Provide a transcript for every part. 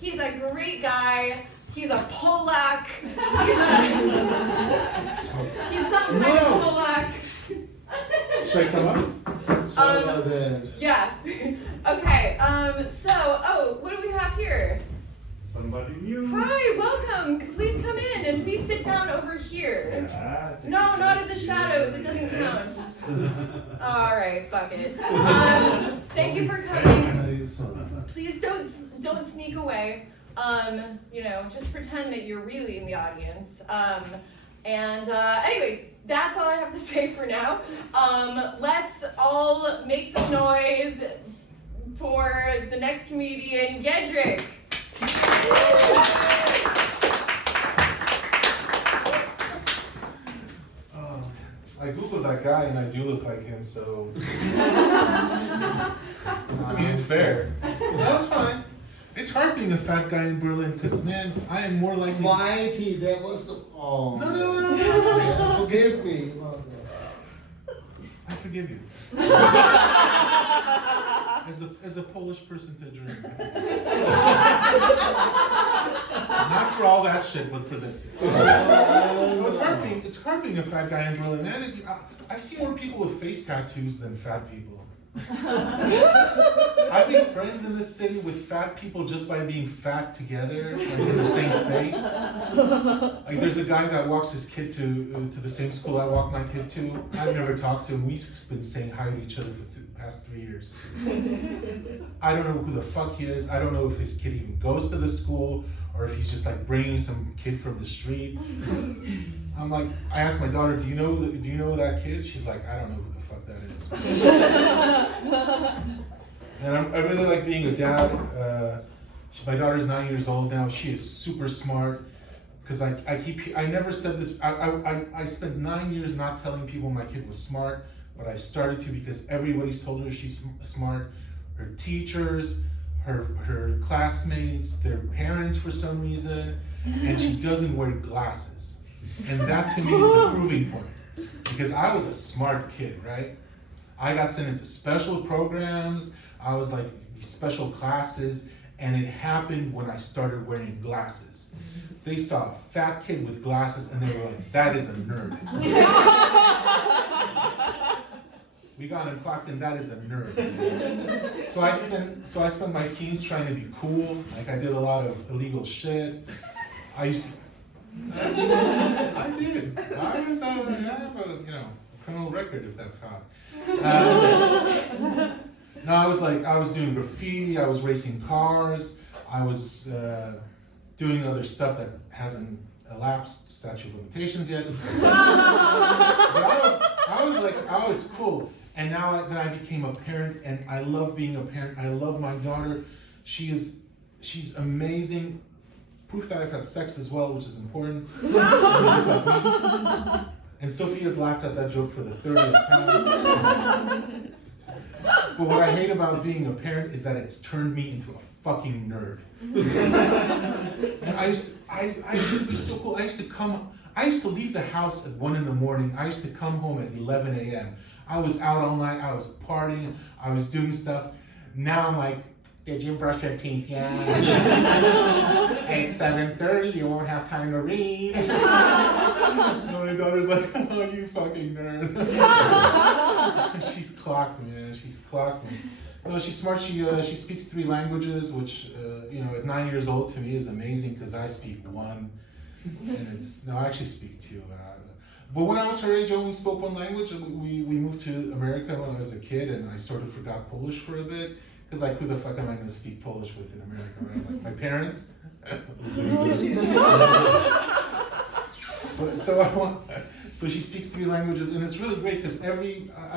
He's a great guy. He's a Polak. He's some kind of Polak. Should I come up? Yeah. Okay. What do we have here? Somebody new. Hi, welcome. Please come in and please sit down over here. No, not in the shadows. It doesn't count. All right, fuck it. Thank you for coming. Please don't sneak away. Just pretend that you're really in the audience. Anyway, that's all I have to say for now. Let's all make some noise for the next comedian, Yedrick. I googled that guy and I do look like him, so I mean it's fair. That's fine. It's hard being a fat guy in Berlin because, man, I am more likely. Mighty, that was the. Oh. No. Forgive me. I forgive you. As a Polish person to drink. Not for all that shit, but for this. It's hard being a fat guy in Berlin, man. I see more people with face tattoos than fat people. I've been friends in this city with fat people just by being fat together, like in the same space. Like there's a guy that walks his kid to the same school I walk my kid to. I've never talked to him. We've been saying hi to each other for the past 3 years. I don't know who the fuck he is. I don't know if his kid even goes to the school or if he's just like bringing some kid from the street. I'm like, I asked my daughter, do you know that kid? She's like, I don't know who the fuck that is. And I really like being a dad. My daughter's 9 years old now. She is super smart. Because I never said this. I spent 9 years not telling people my kid was smart, but I've started to because everybody's told her she's smart. Her teachers, her classmates, their parents for some reason, and she doesn't wear glasses. And that to me is the proving point. Because I was a smart kid, right? I got sent into special programs. I was like these special classes, and it happened when I started wearing glasses. They saw a fat kid with glasses, and they were like, "That is a nerd." We got him clocked, and that is a nerd. So I spent my teens trying to be cool. Like I did a lot of illegal shit. I did. I was have a criminal record if that's hot. No, I was doing graffiti. I was racing cars. I was doing other stuff that hasn't elapsed statute of limitations yet. But I was cool. And now that I became a parent, and I love being a parent. I love my daughter. She's amazing. Proof that I've had sex as well, which is important. And Sophia's laughed at that joke for the 30th time. But what I hate about being a parent is that it's turned me into a fucking nerd. And I used to be so cool. I used to leave the house at 1 a.m. I used to come home at 11 a.m. I was out all night. I was partying. I was doing stuff. Now I'm like, did you brush your teeth yet? It's 7:30, you won't have time to read. My daughter's like, oh, you fucking nerd. She's clocked me, man. She's clocked me. Well, she's smart. She speaks 3 languages, which, at 9 years old to me is amazing because I speak 1. And I actually speak 2. But when I was her age, I only spoke 1 language. We moved to America when I was a kid, and I sort of forgot Polish for a bit. Because who the fuck am I going to speak Polish with in America, right? Like my parents? So she speaks 3 languages, and it's really great because I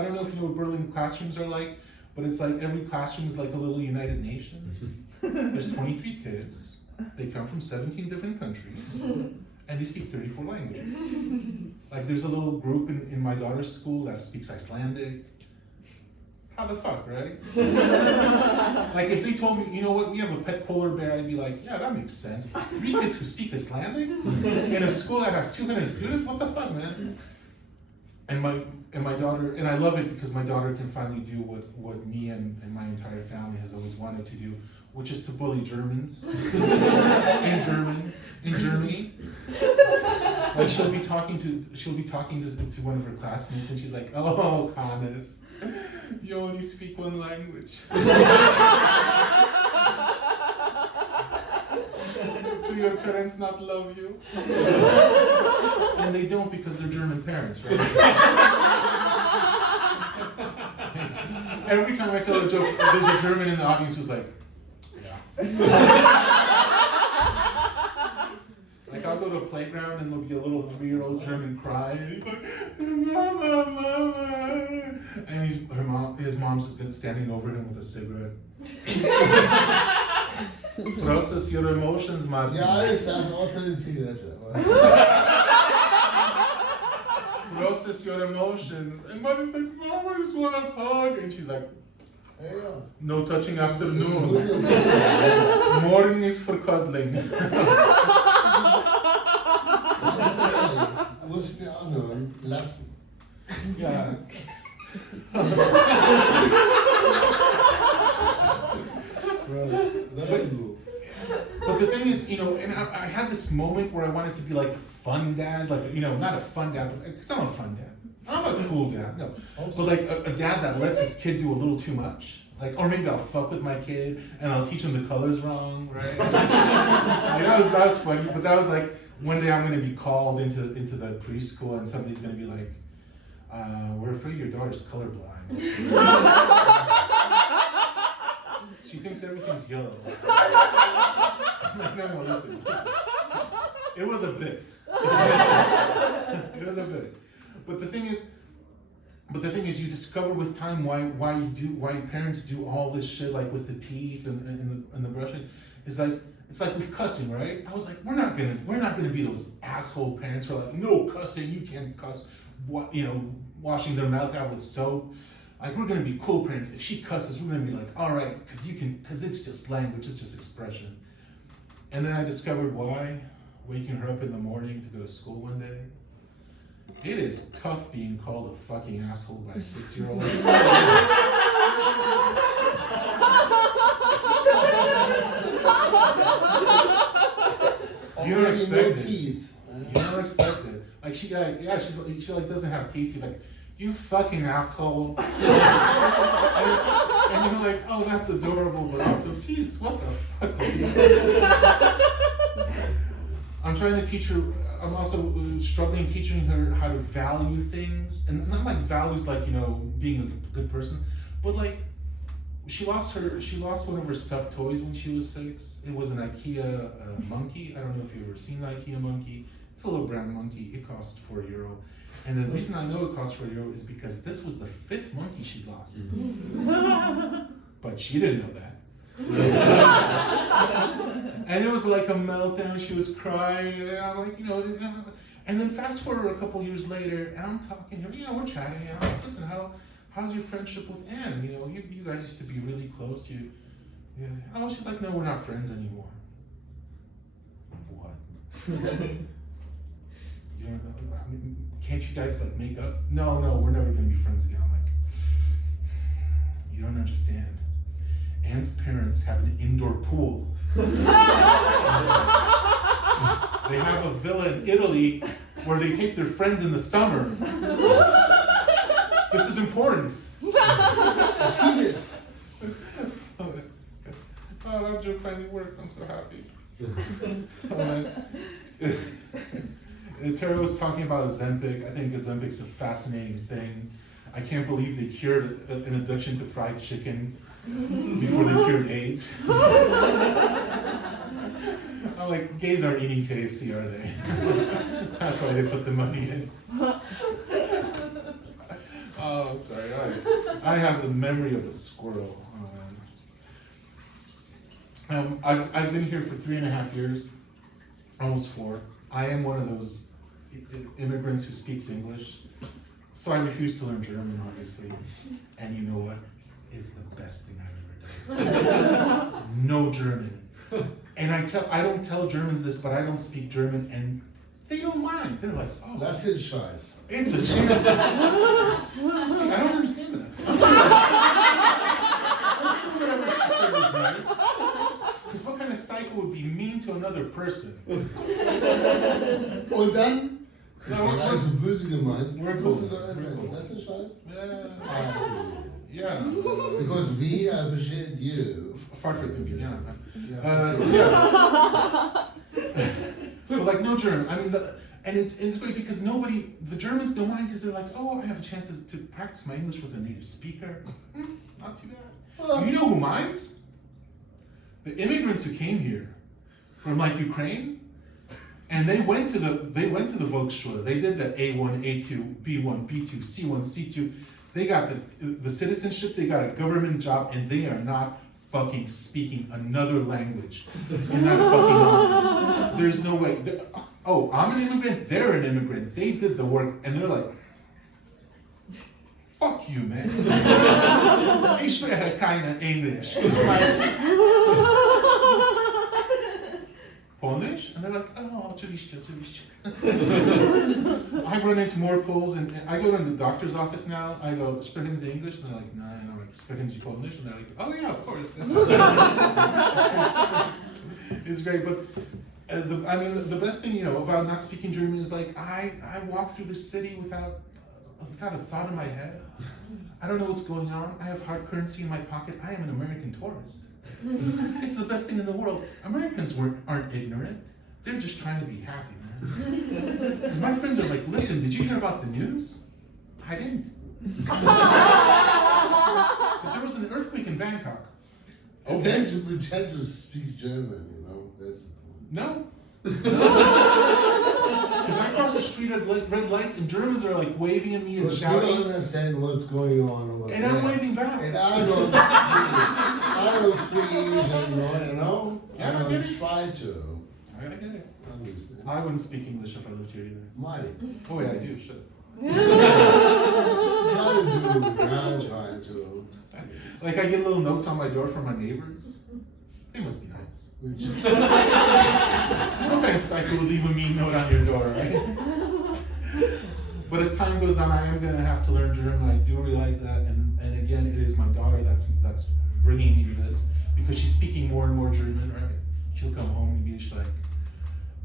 don't know if you know what Berlin classrooms are like, but it's like every classroom is like a little United Nations. There's 23 kids. They come from 17 different countries, and they speak 34 languages. Like there's a little group in my daughter's school that speaks Icelandic. How the fuck, right? Like if they told me, you know what, we have a pet polar bear, I'd be like, yeah, that makes sense. 3 kids who speak Icelandic in a school that has 200 students, what the fuck, man? And my daughter, and I love it because my daughter can finally do what me and my entire family has always wanted to do, which is to bully Germans in Germany. Like she'll be talking to one of her classmates, and she's like, "Oh, Hannes, you only speak one language. Do your parents not love you?" And they don't, because they're German parents, right? Every time I tell a joke, there's a German in the audience who's like, "Yeah." Like I'll go to a playground and there'll be a little 3-year-old German crying, and he's like, "Mama, mama," and his mom's just standing over him with a cigarette. Process your emotions, Martin. Ja, ich sag außer den Zigarette. Process your emotions. And Martin's like, "Mom, I just want a hug." And she's like, Ja. "No touching afternoon. Morning is for cuddling." Muss ich mir anhören lassen. Yeah. Sagst du so. But the thing is, and I had this moment where I wanted to be like a fun dad, like, not a fun dad, but because I'm a fun dad. I'm a cool dad, no. But like a dad that lets his kid do a little too much. Like, or maybe I'll fuck with my kid and I'll teach him the colors wrong, right? Like, that was funny, but that was like, one day I'm gonna be called into the preschool and somebody's gonna be like, "We're afraid your daughter's colorblind. She thinks everything's yellow." I'm like, no, listen. It was a bit. It was a bit. But the thing is, you discover with time why parents do all this shit, like with the teeth and the brushing. It's like with cussing, right? I was like, we're not gonna be those asshole parents who are like, "No cussing, you can't cuss." Washing their mouth out with soap. Like, we're gonna be cool parents. If she cusses, we're gonna be like, "All right," because it's just language, it's just expression. And then I discovered why, waking her up in the morning to go to school one day. It is tough being called a fucking asshole by a 6-year-old. You don't expect it. Teeth. You don't expect it. Like she doesn't have teeth. You're like, "You fucking asshole." and you're like, "Oh, that's adorable," but also, geez, what the fuck? I'm trying to teach her. I'm also struggling teaching her how to value things, and not like values like being a good person, but like she lost one of her stuffed toys when she was 6. It was an IKEA monkey. I don't know if you've ever seen the IKEA monkey. It's a little brown monkey. It cost €4. And the reason I know it cost €4 is because this was the 5th monkey she lost. But she didn't know that. And it was like a meltdown. She was crying. And I'm like, and then fast forward a couple years later, and I'm talking to her, we're chatting. And I'm like, "Listen, how's your friendship with Anne? You guys used to be really close. Oh, she's like, "No, we're not friends anymore." What? Can't you guys like make up? No, we're never gonna be friends again. I'm like, you don't understand. Anne's parents have an indoor pool. They have a villa in Italy where they take their friends in the summer. This is important. I've seen it. Oh, that joke finally worked. I'm so happy. Terry was talking about Ozempic. I think Ozempic's a fascinating thing. I can't believe they cured an addiction to fried chicken before they cured AIDS. I'm like, gays aren't eating KFC, are they? That's why they put the money in. Oh, sorry. I have the memory of a squirrel. I've been here for 3.5 years, almost 4. I am one of those immigrants who speaks English, so I refuse to learn German, obviously. And you know what? It's the best thing I've ever done. No German. And I don't tell Germans this, but I don't speak German, and they don't mind. They're like, "Oh, Lass den Scheiß. it's a shame." See, I don't understand that. I'm sure whatever she said was nice. of psycho would be mean to another person? Und dann? Das Ja, war gar nicht so böse gemeint. We're Musst du cool. da essen? We're cool. Das ist Scheiß? Yeah. Because we appreciate you. Far from it, yeah. So yeah. But like no German. I mean, and it's great because the Germans don't mind because they're like, oh, I have a chance to practice my English with a native speaker. Not too bad. You know who minds? The immigrants who came here from like Ukraine, and they went to the Volksschule. They did that A1, A2, B1, B2, C1, C2. They got the citizenship. They got a government job, and they are not fucking speaking another language in that fucking office. There's no way. Oh, I'm an immigrant. They're an immigrant. They did the work, and they're like, fuck you, man. Ich spreche keine English. Polish? And they're like, oh, oczywiście, oczywiście. I run into more Poles, and I go to the doctor's office now. I go, sprechen Sie English? And they're like, no. And I'm like, sprechen Sie Polish? And they're like, oh yeah, of course. It's great, but the best thing, about not speaking German is like, I walk through the city without a thought in my head. I don't know what's going on. I have hard currency in my pocket. I am an American tourist. It's the best thing in the world. Americans aren't ignorant. They're just trying to be happy, man. Because my friends are like, listen, did you hear about the news? I didn't. But there was an earthquake in Bangkok. And then to pretend to speak German, that's the point. No. Because I cross the street at red lights and Germans are like waving at me and Because you don't shouting. understand what's going on or what's And I'm waving back. And I don't speak English anymore, Yeah, I I get don't it. try to. I get it. Understand? I wouldn't speak English if I lived here either. Mighty. Oh yeah, I do. Shit. I'm trying to. Like I get little notes on my door from my neighbors. They must be nice. Which, Some kind of psycho would leave a mean note on your door, right? But as time goes on, I am gonna have to learn German. I do realize that, and again, it is my daughter that's bringing me to this because she's speaking more and more German, right? She'll come home and be just like,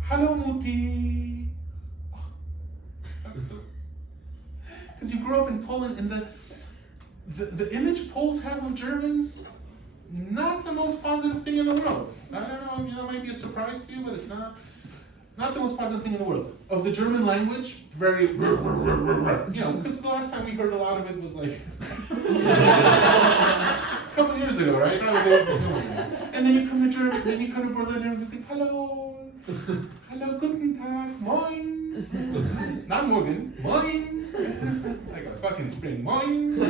"Hallo Mutti." Oh, that's so. Because you grew up in Poland, and the image Poles have of Germans, not the most positive thing in the world. I don't know, that might be a surprise to you, but it's not the most positive thing in the world. Of the German language, very, because the last time we heard a lot of it was like a couple of years ago, right? And then you come to Germany, then you come to Berlin, and everybody's like, hello, guten Tag, moin. Not Morgan, moin. Like a fucking spring, moin.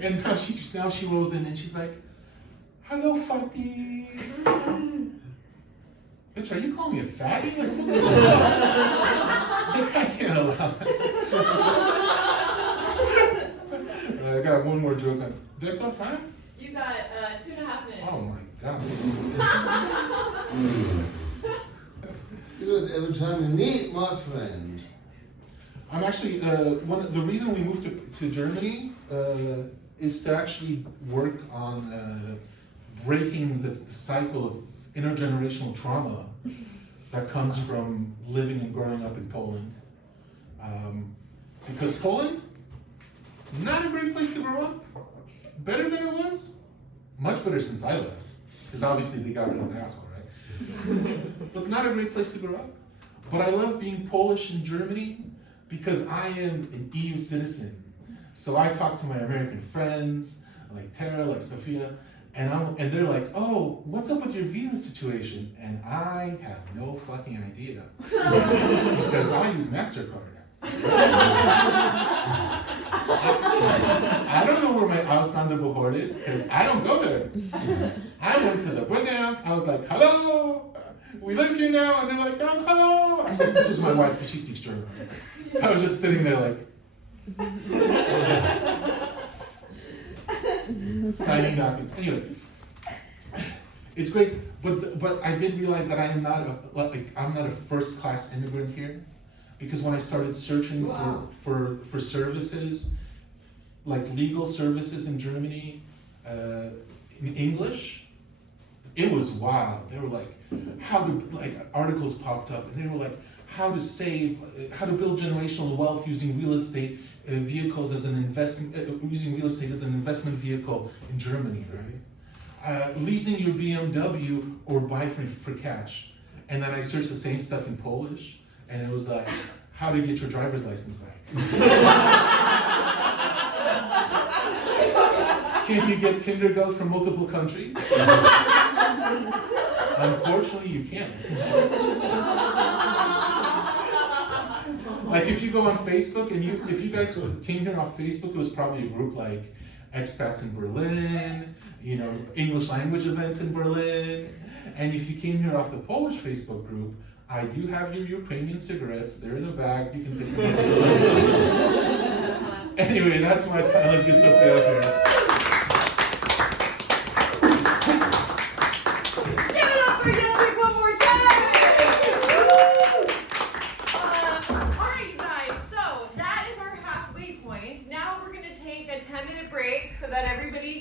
And now she rolls in and she's like, hello, fatty. Bitch, are you calling me a fatty? Like, what the fuck? I can't allow that. I got one more joke. Do I still have time? You got 2.5 minutes. Oh my god. you do it every time you need, my friend. I'm actually, the reason we moved to Germany is to actually work on breaking the cycle of intergenerational trauma that comes from living and growing up in Poland. Because Poland, not a great place to grow up. Better than it was. Much better since I left. Because obviously they got rid of the asshole, right? But not a great place to grow up. But I love being Polish in Germany because I am an EU citizen. So I talk to my American friends, like Tara, like Sophia, and they're like, oh, what's up with your visa situation? And I have no fucking idea. Because I use MasterCard. I don't know where my Ausländerbehörde is, because I don't go there. I went to the Bundesbank, I was like, hello, we live here now, and they're like, oh, hello. I said, this was my wife, because she speaks German. So I was just sitting there like, signing documents. Anyway, it's great, but I did realize that I am not I'm not a first class immigrant here, because when I started searching for services, like legal services in Germany, in English, it was wild. They were like, articles popped up, and they were like, how to build generational wealth using real estate vehicles as an using real estate as an investment vehicle in Germany, right? Leasing your BMW or buy for cash. And then I searched the same stuff in Polish, and it was like, how to get your driver's license back. Can you get Kindergeld from multiple countries? Unfortunately, you can't. Like if you go on Facebook and if you guys came here off Facebook, it was probably a group like expats in Berlin, English language events in Berlin. And if you came here off the Polish Facebook group, I do have your Ukrainian cigarettes. They're in a bag. You can pick them up. Anyway, that's my time. Let's get Sophia up here. Now we're going to take a 10-minute break so that everybody